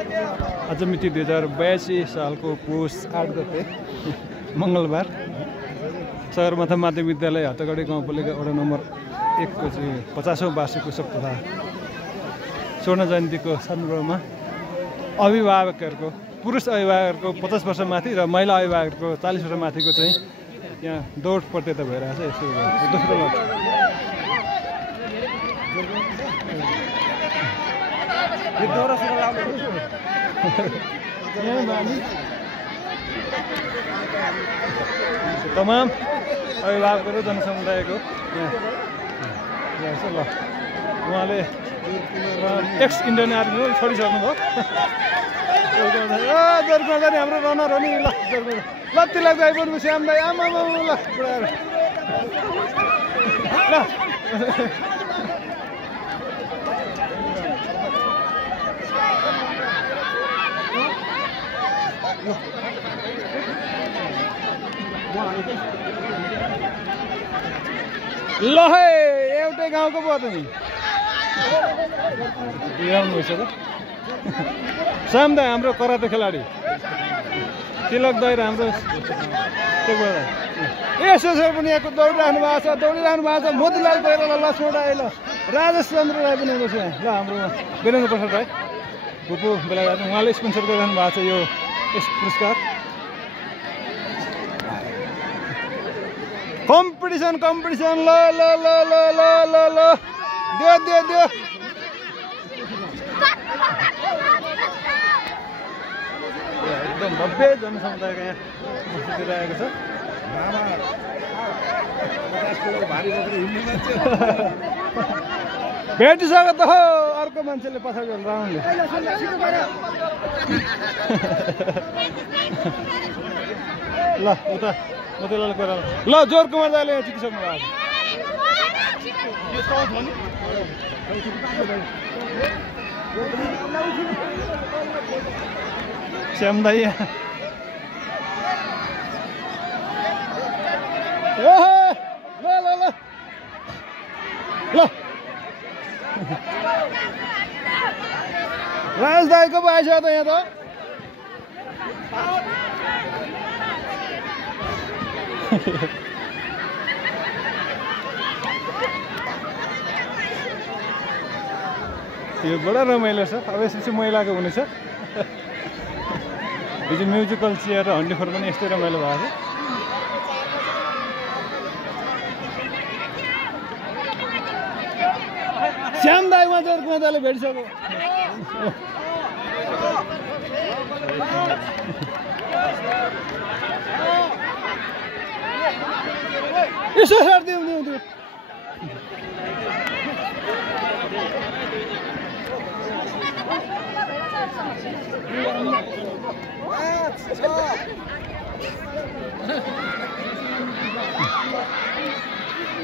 आज मिति 2082 सालको पुष 8 गते मङ्गलबार सगरमाथा माध्यमिक विद्यालय हातगढी गाउँपालिका वडा नम्बर 1 को चाहिँ 50औं वार्षिक उत्सव तथा स्वर्ण जयन्तीको सन्दर्भमा अभिभावकहरूको पुरुष अभिभावकहरूको 50 वर्ष माथि र महिला अभिभावकहरूको 40 वर्ष माथिको चाहिँ यहाँ दौड प्रतियोगिता भइरहेछ। यसो दोस्रो लट तमाम अभिभावकहरू जनसमुदायको यहाँ ल उहाँले एक्स इन्डियन आर्मी हो छोडिसक्नुभयो। जोरकोर्दा नि हाम्रो रनर हो नि ल जोरकोर्दा लत्ती लाग्दा आइपुग्नु श्याम दाई आमा ल पुरा ल ल है एउटै गाउँको पो त नि बिराउनु भइसक्यो। श्याम दाई हाम्रो कराते खेलाडी तिलक दाई र हाम्रो यसो सर पनि यहाँको दौडिरहनु भएको छ मोतीलाल कोइराला लक्ष्मण राई ल राजेश चन्द्र राई पनि हुनुहुन्छ यहाँ ल हाम्रो वीरेन्द्र प्रसाद राई भुपू बेलायत उहाँले स्पोन्सर गरिरहनु भएको छ यो यस पुरस्कार। कम्पिटिसन ल ल ल ल ल ल ल दियो एकदम भव्य जनसमुदायको यहाँ उपस्थिति रहेको छ। भेटिसक्यो त हो अर्को मान्छेले पछाडि राउन्डले ल उता मोतीलाल कोइराला ल जोरकुमार दाइले यहाँ जितिसक्नु भएको श्याम दाई यहाँ ल ल ल ल राज दाईको पो आइसक्यो त यहाँ त यो बडा रमाइलो छ। अब यसपछि महिलाको हुनेछ। यो चाहिँ म्युजिकल चेयर र हन्डी फोर पनि यस्तै रमाइलो भएको छ। श्याम दाई मजाको मजाले भेटिसक्यो। यसो सर्दियो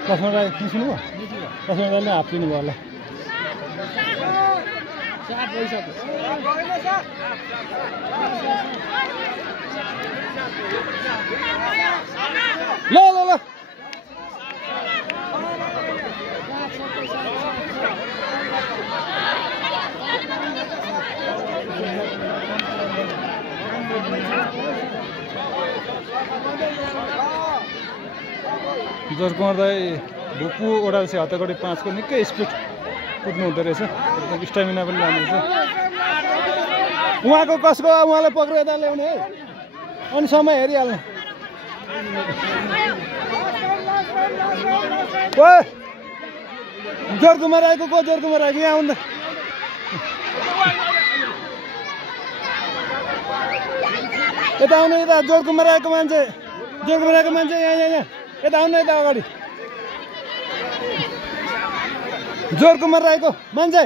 लक्ष्मण राई निस्किनु भयो। लक्ष्मण राईले हात दिनु भयो ल ल ल जोरकुमार दाई भुपू ओडालसी हातगढी 5 को निकै स्पिड कुद्नु हुँदो रहेछ। एकदम स्टामिना पनि राम्रो छ उहाँको। कसको उहाँले पक्रेर यता ल्याउने है अनि समय हेरिहाल्ने। जोरकुमार राईको को जोरकुमार राईको यहाँ आउँदा यता आउनु यता जोरकुमार राईको मान्छे यहाँ यता आउनु यता अगाडि जोरकुमार राईको मान्छे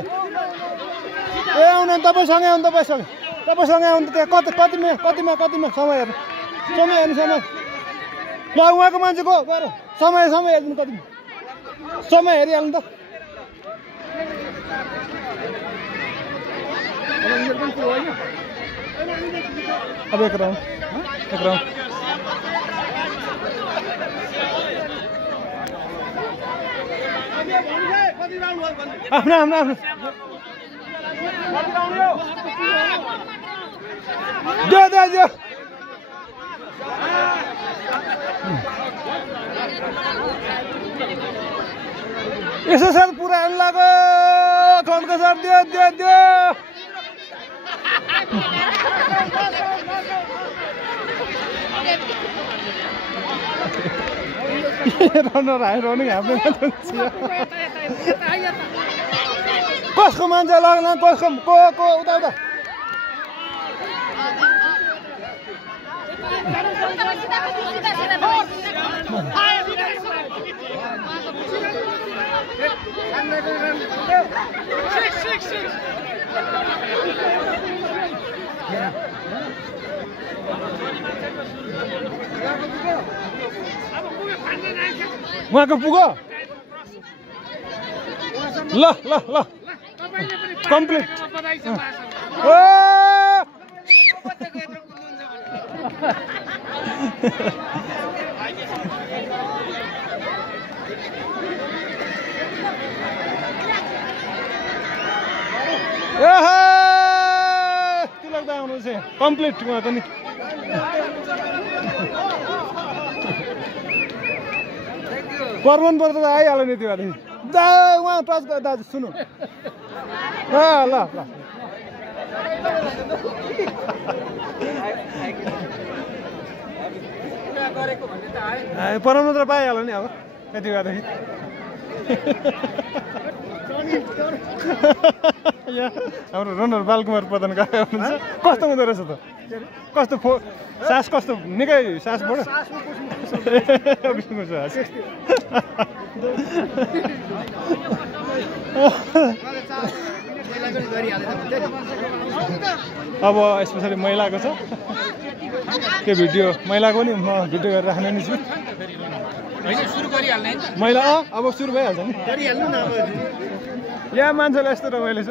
ए आउनु तपाईँसँगै आउनु तपाईँसँगै आउनु त्यहाँ कतिमा समय हेर्नु समय ल उहाँको मान्छेको गएर समय हेरिदिनु कतिमा समय हेरिहाल्नु त। अब एक राउन्ड आफ्नो दे दे दे यसो सर पुरा हान लाग्यो खन्को सर दे दे दे रनर हाई रनिङ हाफ्ने कसको मान्छे लाग्ला कसको को उता उता उहाँको पुग्यो ल ल ल कम्प्लिट के लाग्दा आउनु चाहिँ कम्प्लिट उहाँको नि पर्मन पर्दा त आइहाल्यो नि त्यो भएदेखि दा उहाँ टच गर्दा दाजु सुन्नु ल ल पर्मन त पाइहाल्यो नि अब यति भएदेखि हाम्रो रनर बालकुमार प्रधान गएको हुनुहुन्छ कस्तो हुँदो रहेछ त कस्तो सास कस्तो निकै सास बढ्यो अब स्पेसली महिलाको छ त्यो भिडियो महिलाको नि म भिडियो गरेर राख्ने नि छु महिला अब सुरु भइहाल्छ नि यहाँ मान्छेलाई यस्तो रमाइलो छ